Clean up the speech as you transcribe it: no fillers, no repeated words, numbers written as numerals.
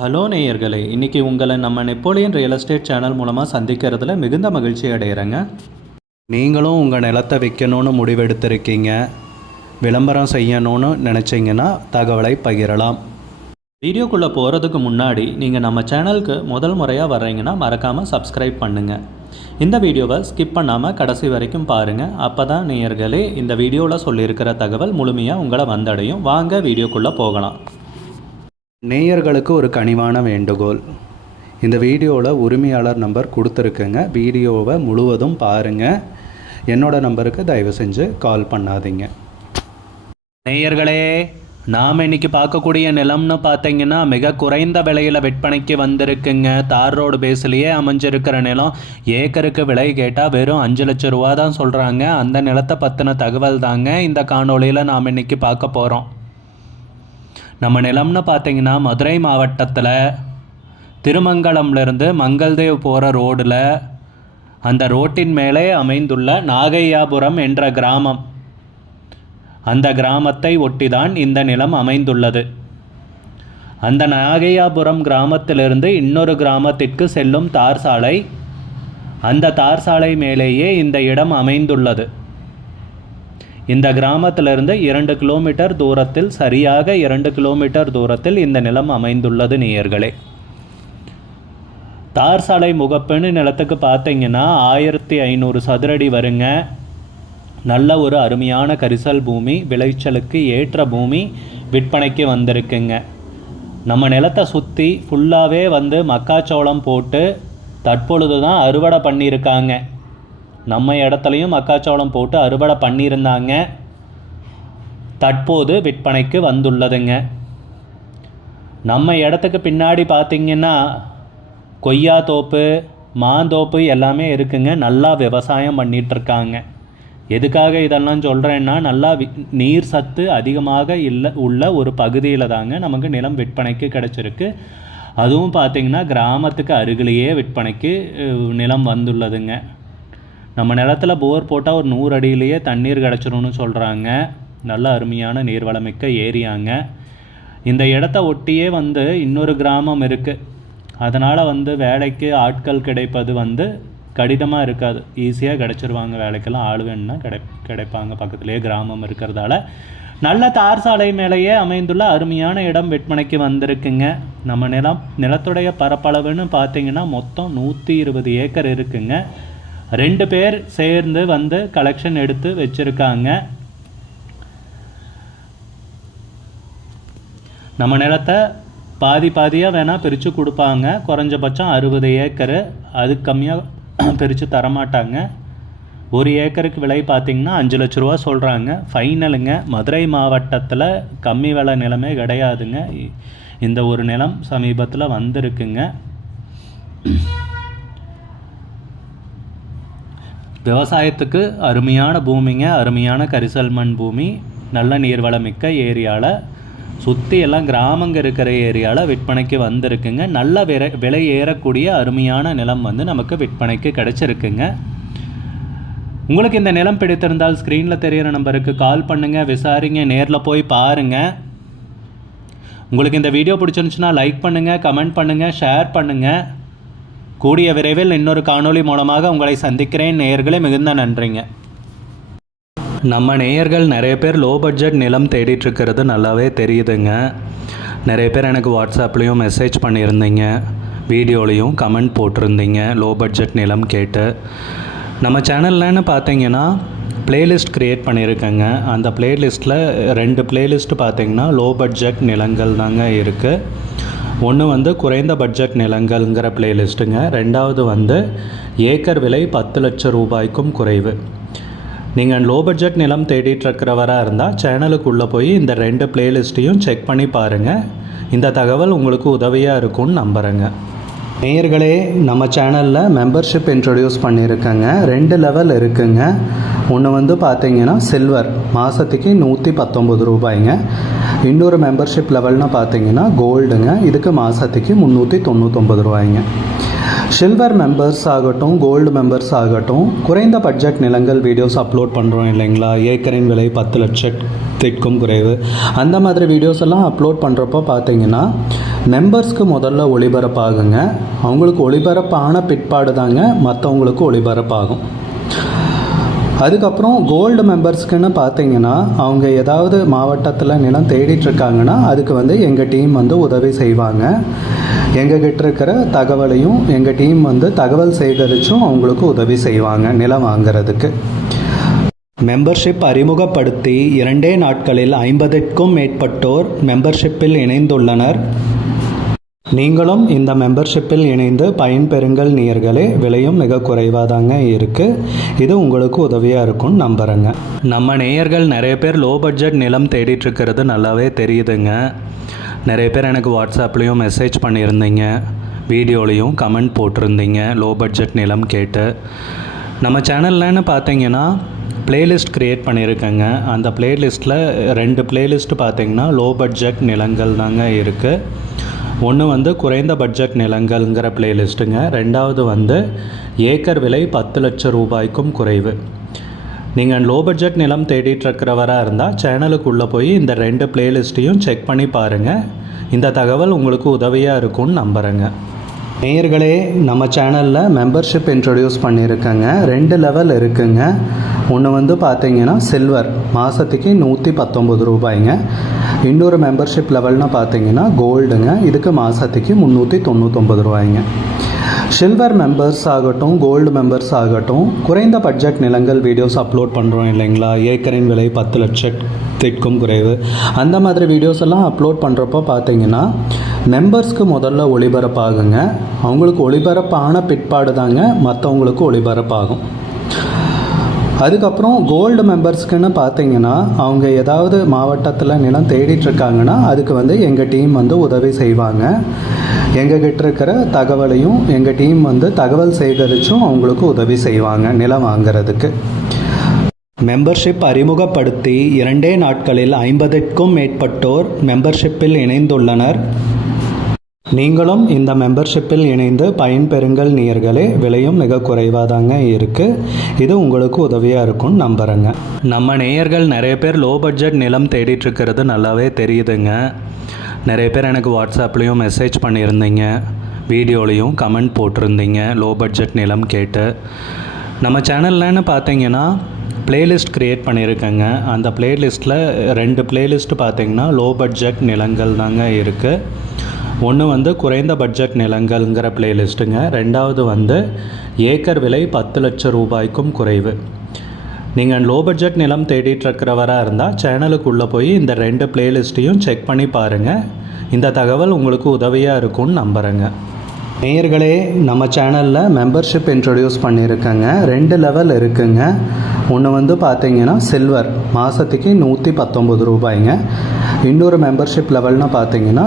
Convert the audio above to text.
Hello நேயர்களே, இன்றைக்கி உங்களை நம்ம நெப்போலியன் ரியல் எஸ்டேட் சேனல் மூலமாக சந்திக்கிறதுல மிகுந்த மகிழ்ச்சி அடைகிறேங்க. நீங்களும் உங்கள் நிலத்தை விற்கணும்னு முடிவெடுத்திருக்கீங்க, விளம்பரம் செய்யணும்னு நினச்சிங்கன்னா தகவலை பகிரலாம். வீடியோக்குள்ளே போகிறதுக்கு முன்னாடி நீங்கள் நம்ம சேனலுக்கு முதல் முறையாக வர்றீங்கன்னா மறக்காமல் சப்ஸ்கிரைப் பண்ணுங்கள். இந்த வீடியோவை ஸ்கிப் பண்ணாமல் கடைசி வரைக்கும் பாருங்கள். அப்போ தான் நேயர்களே இந்த வீடியோவில் சொல்லியிருக்கிற தகவல் முழுமையாக உங்களை வந்தடையும். வாங்க வீடியோக்குள்ளே போகலாம். நேயர்களுக்கு ஒரு கனிவான வேண்டுகோள், இந்த வீடியோவில் உரிமையாளர் நம்பர் கொடுத்துருக்குங்க. வீடியோவை முழுவதும் பாருங்கள். என்னோடய நம்பருக்கு தயவு செஞ்சு கால் பண்ணாதீங்க. நேயர்களே, நாம் இன்றைக்கி பார்க்கக்கூடிய நிலம்னு பார்த்தீங்கன்னா மிக குறைந்த விலையில் விற்பனைக்கு வந்திருக்குங்க. தார் ரோடு பேஸ்லேயே அமைஞ்சிருக்கிற நிலம். ஏக்கருக்கு விலை கேட்டால் வெறும் 5 லட்சம் ரூபா தான் சொல்கிறாங்க. அந்த நிலத்தை பற்றின தகவல் தாங்க இந்த காணொளியில் நாம் இன்றைக்கி பார்க்க போகிறோம். நம்ம நிலம்னு பார்த்தீங்கன்னா மதுரை மாவட்டத்தில் திருமங்கலம்லேருந்து மங்கள்தேவ் போகிற ரோடில் அந்த ரோட்டின் மேலே அமைந்துள்ள நாகையாபுரம் என்ற கிராமம், அந்த கிராமத்தை ஒட்டி தான் இந்த நிலம் அமைந்துள்ளது. அந்த நாகையாபுரம் கிராமத்திலிருந்து இன்னொரு கிராமத்திற்கு செல்லும் தார் சாலை, அந்த தார் சாலை மேலேயே இந்த இடம் அமைந்துள்ளது. இந்த கிராமத்திலிருந்து 2 கிலோமீட்டர் தூரத்தில், சரியாக 2 கிலோமீட்டர் தூரத்தில் இந்த நிலம் அமைந்துள்ளது. நேயர்களே, தார் சாலை முகப்புன்னு நிலத்துக்கு பார்த்தீங்கன்னா 1500 சதுரடி வருங்க. நல்ல ஒரு அருமையான கரிசல் பூமி, விளைச்சலுக்கு ஏற்ற பூமி விற்பனைக்கு வந்திருக்குங்க. நம்ம நிலத்தை சுற்றி ஃபுல்லாகவே மக்காச்சோளம் போட்டு தற்பொழுது தான் அறுவடை பண்ணியிருக்காங்க. நம்ம இடத்துலையும் மக்காச்சோளம் போட்டு அறுவடை பண்ணியிருந்தாங்க. தற்போது விற்பனைக்கு வந்துள்ளதுங்க. நம்ம இடத்துக்கு பின்னாடி பார்த்திங்கன்னா கொய்யா தோப்பு, மாந்தோப்பு எல்லாமே இருக்குங்க. நல்லா விவசாயம் பண்ணிகிட்ருக்காங்க. எதுக்காக இதெல்லாம் சொல்கிறேன்னா, நல்லா நீர் சத்து அதிகமாக உள்ள ஒரு பகுதியில் தாங்க நமக்கு நிலம் விற்பனைக்கு கிடச்சிருக்கு. அதுவும் பார்த்திங்கன்னா கிராமத்துக்கு அருகிலேயே விற்பனைக்கு நிலம் வந்துள்ளதுங்க. நம்ம நிலத்தில் போர் போட்டால் ஒரு 100 அடியிலேயே தண்ணீர் கிடச்சிரும்னு சொல்கிறாங்க. நல்ல அருமையான நீர்வளமிக்க ஏரியாங்க. இந்த இடத்த ஒட்டியே இன்னொரு கிராமம் இருக்குது. அதனால் வேலைக்கு ஆட்கள் கிடைப்பது கடினமாக இருக்காது. ஈஸியாக கிடச்சிருவாங்க. வேலைக்கெல்லாம் ஆள் வேணுன்னா கிடைப்பாங்க. பக்கத்துலேயே கிராமம் இருக்கிறதால நல்ல தார் சாலை மேலேயே அமைந்துள்ள அருமையான இடம் விற்பனைக்கு வந்திருக்குங்க. நம்ம நிலத்துடைய பரப்பளவுன்னு பார்த்திங்கன்னா மொத்தம் 120 ஏக்கர் இருக்குங்க. 2 பேர் சேர்ந்து கலெக்ஷன் எடுத்து வச்சுருக்காங்க. நம்ம நிலத்தை பாதியாக வேணால் பிரித்து கொடுப்பாங்க. குறைஞ்சபட்சம் 60 ஏக்கரு, அதுக்கு கம்மியாக பிரித்து தரமாட்டாங்க. ஒரு ஏக்கருக்கு விலை பார்த்திங்கன்னா 5 லட்ச ரூபா சொல்கிறாங்க. ஃபைனலுங்க. மதுரை மாவட்டத்தில் கம்மி விலை நிலமே கிடையாதுங்க. இந்த ஒரு நிலம் சமீபத்தில் வந்திருக்குங்க. விவசாயத்துக்கு அருமையான பூமிங்க. அருமையான கரிசல் மண் பூமி. நல்ல நீர்வளமிக்க ஏரியாவில், சுற்றி எல்லாம் கிராமங்க இருக்கிற ஏரியாவில் விற்பனைக்கு வந்திருக்குங்க. நல்ல விலை ஏறக்கூடிய அருமையான நிலம் நமக்கு விற்பனைக்கு கிடச்சிருக்குங்க. உங்களுக்கு இந்த நிலம் பிடித்திருந்தால் ஸ்க்ரீனில் தெரிகிற நம்பருக்கு கால் பண்ணுங்கள், விசாரிங்க, நேரில் போய் பாருங்கள். உங்களுக்கு இந்த வீடியோ பிடிச்சிருந்துச்சுன்னா லைக் பண்ணுங்கள், கமெண்ட் பண்ணுங்கள், ஷேர் பண்ணுங்கள். கூடிய விரைவில் இன்னொரு காணொளி மூலமாக உங்களை சந்திக்கிறேன். நேயர்களே, மிகுந்த நன்றிங்க. நம்ம நேயர்கள் நிறைய பேர் லோ பட்ஜெட் நிலம் தேடிட்டுருக்கிறது நல்லாவே தெரியுதுங்க. நிறைய பேர் எனக்கு வாட்ஸ்அப்லேயும் மெசேஜ் பண்ணியிருந்தீங்க, வீடியோலையும் கமெண்ட் போட்டிருந்தீங்க லோ பட்ஜெட் நிலம் கேட்டு. நம்ம சேனல்லன்னு பார்த்தீங்கன்னா ப்ளேலிஸ்ட் க்ரியேட் பண்ணியிருக்கேங்க. அந்த ப்ளேலிஸ்ட்டில் 2 ப்ளேலிஸ்ட் பார்த்திங்கன்னா லோ பட்ஜெட் நிலங்கள் தாங்க இருக்குது. ஒன்று குறைந்த பட்ஜெட் நிலங்கள்ங்கிற பிளேலிஸ்ட்டுங்க. ரெண்டாவது ஏக்கர் விலை 10 லட்சம் ரூபாய்க்கும் குறைவு. நீங்கள் லோ பட்ஜெட் நிலம் தேடிட்டுருக்கிறவராக இருந்தால் சேனலுக்குள்ளே போய் இந்த 2 பிளேலிஸ்ட்டையும் செக் பண்ணி பாருங்கள். இந்த தகவல் உங்களுக்கு உதவியாக இருக்கும்னு நம்புகிறேங்க. நேயர்களே, நம்ம சேனலில் மெம்பர்ஷிப் இன்ட்ரடியூஸ் பண்ணியிருக்கேங்க. 2 லெவல் இருக்குங்க. ஒன்று பார்த்தீங்கன்னா சில்வர், மாதத்துக்கு 119 ரூபாய்ங்க. இன்னொரு மெம்பர்ஷிப் லெவல்னு பார்த்தீங்கன்னா கோல்டுங்க. இதுக்கு மாதத்துக்கு 399 ரூபாய்ங்க. சில்வர் மெம்பர்ஸ் ஆகட்டும், கோல்டு மெம்பர்ஸ் ஆகட்டும், குறைந்த பட்ஜெட் நிலங்கள் வீடியோஸ் அப்லோட் பண்ணுறோம் இல்லைங்களா, ஏக்கரின் விலை 10 லட்சத்திற்கும் குறைவு, அந்த மாதிரி வீடியோஸ் எல்லாம் அப்லோட் பண்ணுறப்போ பார்த்தீங்கன்னா மெம்பர்ஸ்க்கு முதல்ல ஒளிபரப்பாகுங்க. அவங்களுக்கு ஒளிபரப்பான பிற்பாடு தாங்க மற்றவங்களுக்கு ஒளிபரப்பாகும். அதுக்கப்புறம் கோல்டு மெம்பர்ஸ்க்குன்னு பார்த்தீங்கன்னா அவங்க ஏதாவது மாவட்டத்தில் நிலம் தேடிட்டுருக்காங்கன்னா அதுக்கு எங்கள் டீம் உதவி செய்வாங்க. எங்ககிட்ட இருக்கிற தகவலையும் எங்கள் டீம் தகவல் சேகரித்தும் அவங்களுக்கு உதவி செய்வாங்க நிலம் வாங்கிறதுக்கு. மெம்பர்ஷிப் அறிமுகப்படுத்தி 2 நாட்களில் 50க்கும் மேற்பட்டோர் மெம்பர்ஷிப்பில் இணைந்துள்ளனர். நீங்களும் இந்த மெம்பர்ஷிப்பில் இணைந்து பயன்பெறுங்கள் நேயர்களே. விலையும் மிக குறைவாக தாங்க இருக்குது. இது உங்களுக்கு உதவியாக இருக்கும்னு நம்புகிறேங்க. நம்ம நேயர்கள் நிறைய பேர் லோ பட்ஜெட் நிலம் தேடிட்டுருக்கிறது நல்லாவே தெரியுதுங்க. நிறைய பேர் எனக்கு வாட்ஸ்அப்லேயும் மெசேஜ் பண்ணியிருந்தீங்க, வீடியோலையும் கமெண்ட் போட்டிருந்தீங்க லோ பட்ஜெட் நிலம் கேட்டு. நம்ம சேனல்லன்னு பார்த்தீங்கன்னா பிளேலிஸ்ட் க்ரியேட் பண்ணியிருக்கேங்க. அந்த பிளேலிஸ்ட்டில் 2 பிளேலிஸ்ட் பார்த்தீங்கன்னா லோ பட்ஜெட் நிலங்கள் தாங்க இருக்குது. ஒன்று குறைந்த பட்ஜெட் நிலங்கள்ங்கிற பிளேலிஸ்ட்டுங்க. ரெண்டாவது ஏக்கர் விலை 10 லட்சம் ரூபாய்க்கும் குறைவு. நீங்கள் லோ பட்ஜெட் நிலம் தேடிட்டுருக்கிறவராக இருந்தால் சேனலுக்குள்ளே போய் இந்த 2 பிளேலிஸ்ட்டையும் செக் பண்ணி பாருங்கள். இந்த தகவல் உங்களுக்கு உதவியாக இருக்கும்னு நம்புகிறேங்க. நேயர்களே, நம்ம சேனலில் மெம்பர்ஷிப் இன்ட்ரடியூஸ் பண்ணியிருக்கேங்க. 2 லெவல் இருக்குங்க. ஒன்று பார்த்தீங்கன்னா சில்வர், மாதத்துக்கு 119 ரூபாய்ங்க. இன்னொரு மெம்பர்ஷிப் லெவல்னால் பார்த்தீங்கன்னா கோல்டுங்க, இதுக்கு மாதத்துக்கு 399 ரூபாய்ங்க. சில்வர் மெம்பர்ஸ் ஆகட்டும், கோல்டு மெம்பர்ஸ் ஆகட்டும், குறைந்த பட்ஜெட் நிலங்கள் வீடியோஸ் அப்லோட் பண்ணுறோம் இல்லைங்களா, ஏக்கரின் விலை 10 லட்சத்திற்கும் குறைவு, அந்த மாதிரி வீடியோஸ் எல்லாம் அப்லோட் பண்ணுறப்போ பார்த்தீங்கன்னா மெம்பர்ஸ்க்கு முதல்ல ஒளிபரப்பாகுங்க. அவங்களுக்கு ஒளிபரப்பான பிற்பாடு தாங்க மற்றவங்களுக்கு ஒளிபரப்பாகும். அதுக்கப்புறம் கோல்டு மெம்பர்ஸ்க்குன்னு பார்த்தீங்கன்னா அவங்க ஏதாவது மாவட்டத்தில் நிலம் தேடிட்டுருக்காங்கன்னா அதுக்கு எங்கள் டீம் உதவி செய்வாங்க. எங்ககிட்ட இருக்கிற தகவலையும் எங்கள் டீம் தகவல் சேகரித்தும் அவங்களுக்கு உதவி செய்வாங்க நிலம் வாங்கிறதுக்கு. மெம்பர்ஷிப் அறிமுகப்படுத்தி 2 நாட்களில் 50க்கும் மேற்பட்டோர் மெம்பர்ஷிப்பில் இணைந்துள்ளனர். நீங்களும் இந்த மெம்பர்ஷிப்பில் இணைந்து பயன்பெறுங்கள் நேயர்களே. விலையும் மிக குறைவாக தாங்க இருக்குது. இது உங்களுக்கு உதவியாக இருக்கும்னு நம்புகிறேங்க. நம்ம நேயர்கள் நிறைய பேர் லோ பட்ஜெட் நிலம் தேடிட்டுருக்கிறது நல்லாவே தெரியுதுங்க. நிறைய பேர் எனக்கு வாட்ஸ்அப்லேயும் மெசேஜ் பண்ணியிருந்தீங்க, வீடியோலையும் கமெண்ட் போட்டிருந்தீங்க லோ பட்ஜெட் நிலம் கேட்டு. நம்ம சேனல்லன்னு பார்த்தீங்கன்னா பிளேலிஸ்ட் க்ரியேட் பண்ணியிருக்கேங்க. அந்த பிளேலிஸ்ட்டில் 2 பிளேலிஸ்ட் பார்த்தீங்கன்னா லோ பட்ஜெட் நிலங்கள் தாங்க இருக்குது. ஒன்று குறைந்த பட்ஜெட் நிலங்கள்ங்கிற பிளேலிஸ்ட்டுங்க. ரெண்டாவது ஏக்கர் விலை 10 லட்சம் ரூபாய்க்கும் குறைவு. நீங்கள் லோ பட்ஜெட் நிலம் தேடிட்டுருக்கிறவராக இருந்தால் சேனலுக்குள்ளே போய் இந்த 2 பிளேலிஸ்ட்டையும் செக் பண்ணி பாருங்கள். இந்த தகவல் உங்களுக்கு உதவியாக இருக்கும்னு நம்புகிறேங்க. நேயர்களே, நம்ம சேனலில் மெம்பர்ஷிப் இன்ட்ரடியூஸ் பண்ணியிருக்கேங்க. 2 லெவல் இருக்குங்க. ஒன்று பார்த்தீங்கன்னா சில்வர், மாதத்துக்கு 119 ரூபாய்ங்க. இன்னொரு மெம்பர்ஷிப் லெவல்னால் பார்த்தீங்கன்னா